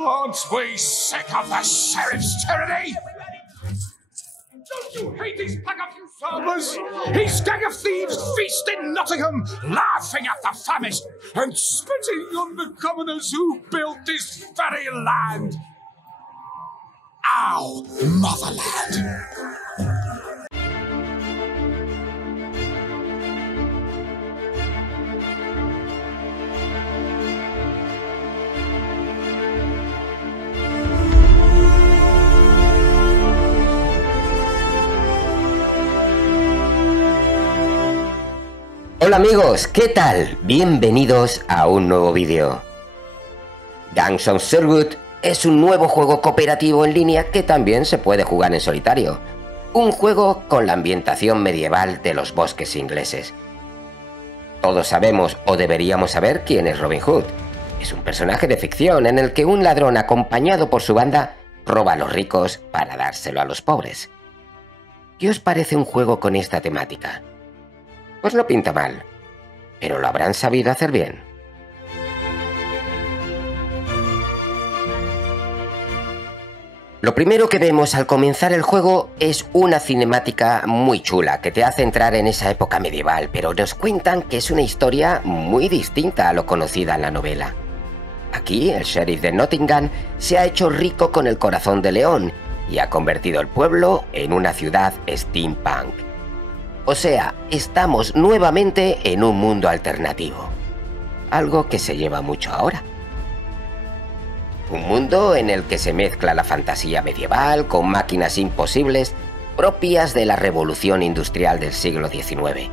Aren't we sick of the sheriff's tyranny? Don't you hate these pack of usurpers? These gang of thieves feast in Nottingham, laughing at the famished and spitting on the commoners who built this very land. Our motherland. Hola amigos, ¿qué tal? Bienvenidos a un nuevo vídeo. Gangs of Sherwood es un nuevo juego cooperativo en línea que también se puede jugar en solitario. Un juego con la ambientación medieval de los bosques ingleses. Todos sabemos o deberíamos saber quién es Robin Hood. Es un personaje de ficción en el que un ladrón acompañado por su banda roba a los ricos para dárselo a los pobres. ¿Qué os parece un juego con esta temática? Pues no pinta mal, pero ¿lo habrán sabido hacer bien? Lo primero que vemos al comenzar el juego es una cinemática muy chula que te hace entrar en esa época medieval, pero nos cuentan que es una historia muy distinta a lo conocida en la novela. Aquí el sheriff de Nottingham se ha hecho rico con el corazón de león y ha convertido el pueblo en una ciudad steampunk. O sea, estamos nuevamente en un mundo alternativo. Algo que se lleva mucho ahora. Un mundo en el que se mezcla la fantasía medieval con máquinas imposibles propias de la revolución industrial del siglo XIX.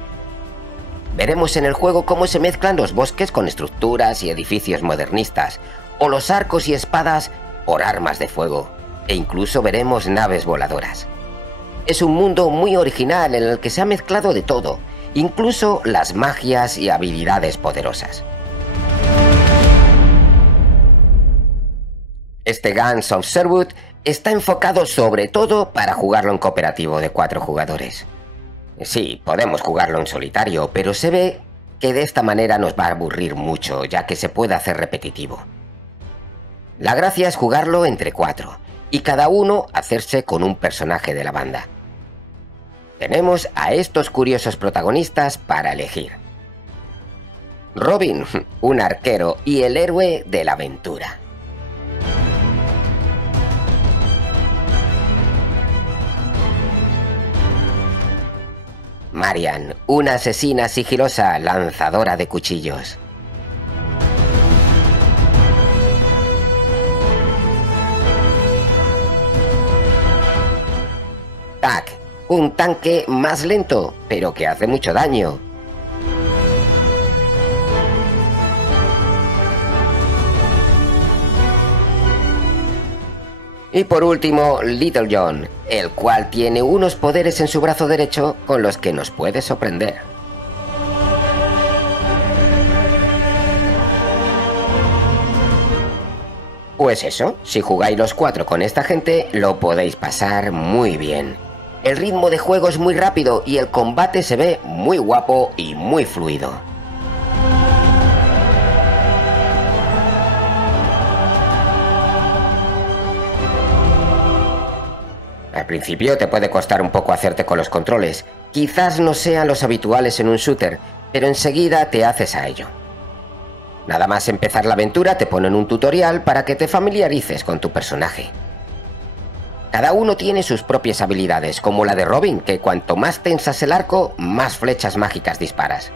Veremos en el juego cómo se mezclan los bosques con estructuras y edificios modernistas, o los arcos y espadas por armas de fuego, e incluso veremos naves voladoras. Es un mundo muy original en el que se ha mezclado de todo, incluso las magias y habilidades poderosas. Este Gangs of Sherwood está enfocado sobre todo para jugarlo en cooperativo de 4 jugadores. Sí, podemos jugarlo en solitario, pero se ve que de esta manera nos va a aburrir mucho, ya que se puede hacer repetitivo. La gracia es jugarlo entre 4, y cada uno hacerse con un personaje de la banda. Tenemos a estos curiosos protagonistas para elegir. Robin, un arquero y el héroe de la aventura. Marian, una asesina sigilosa lanzadora de cuchillos. Tak, un tanque más lento, pero que hace mucho daño. Y por último, Little John, el cual tiene unos poderes en su brazo derecho con los que nos puede sorprender. Pues eso, si jugáis los 4 con esta gente, lo podéis pasar muy bien. El ritmo de juego es muy rápido y el combate se ve muy guapo y muy fluido. Al principio te puede costar un poco hacerte con los controles, quizás no sean los habituales en un shooter, pero enseguida te haces a ello. Nada más empezar la aventura te ponen un tutorial para que te familiarices con tu personaje. Cada uno tiene sus propias habilidades, como la de Robin, que cuanto más tensas el arco, más flechas mágicas disparas.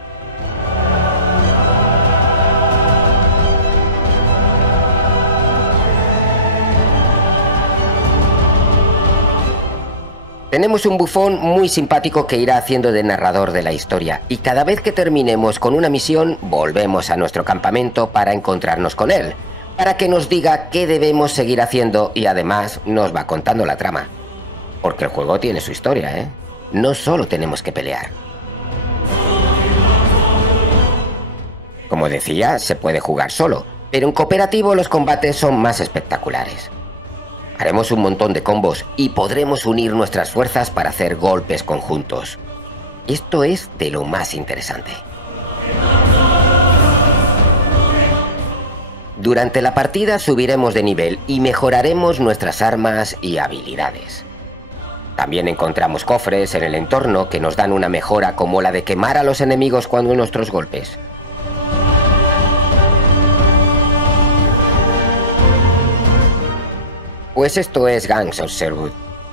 Tenemos un bufón muy simpático que irá haciendo de narrador de la historia, y cada vez que terminemos con una misión, volvemos a nuestro campamento para encontrarnos con él, para que nos diga qué debemos seguir haciendo y además nos va contando la trama. Porque el juego tiene su historia, ¿eh? No solo tenemos que pelear. Como decía, se puede jugar solo, pero en cooperativo los combates son más espectaculares. Haremos un montón de combos y podremos unir nuestras fuerzas para hacer golpes conjuntos. Esto es de lo más interesante. Durante la partida subiremos de nivel y mejoraremos nuestras armas y habilidades. También encontramos cofres en el entorno que nos dan una mejora como la de quemar a los enemigos cuando nuestros golpes. Pues esto es Gangs of Sherwood,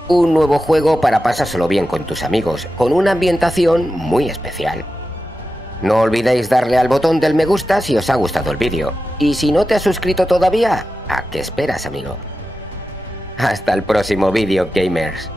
un nuevo juego para pasárselo bien con tus amigos, con una ambientación muy especial. No olvidéis darle al botón del me gusta si os ha gustado el vídeo. Y si no te has suscrito todavía, ¿a qué esperas, amigo? Hasta el próximo vídeo, gamers.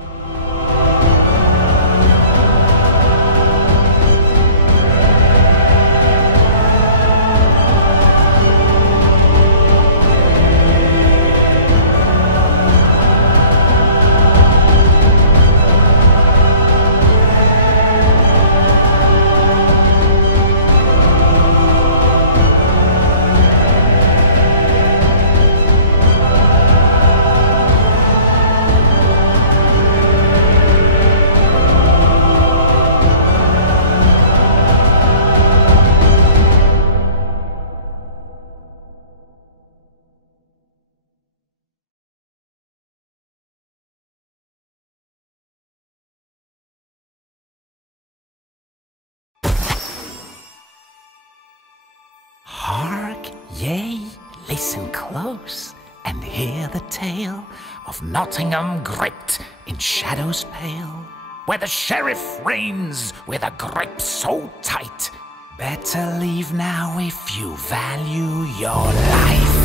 Hark, yea, listen close, and hear the tale of Nottingham gripped in shadows pale, where the sheriff reigns with a grip so tight. Better leave now if you value your life.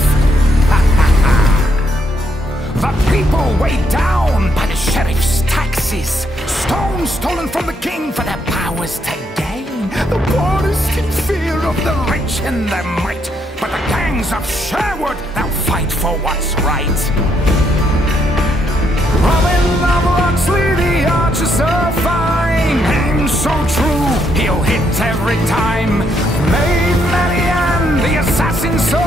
The people weighed down by the sheriff's taxes, stones stolen from the king for their powers to gain. The poorest in fear of the rich and their might, but the gangs of Sherwood, they'll fight for what's right. Robin of Locksley, the archer so fine, aim so true, he'll hit every time. Maid Marianne, the assassin so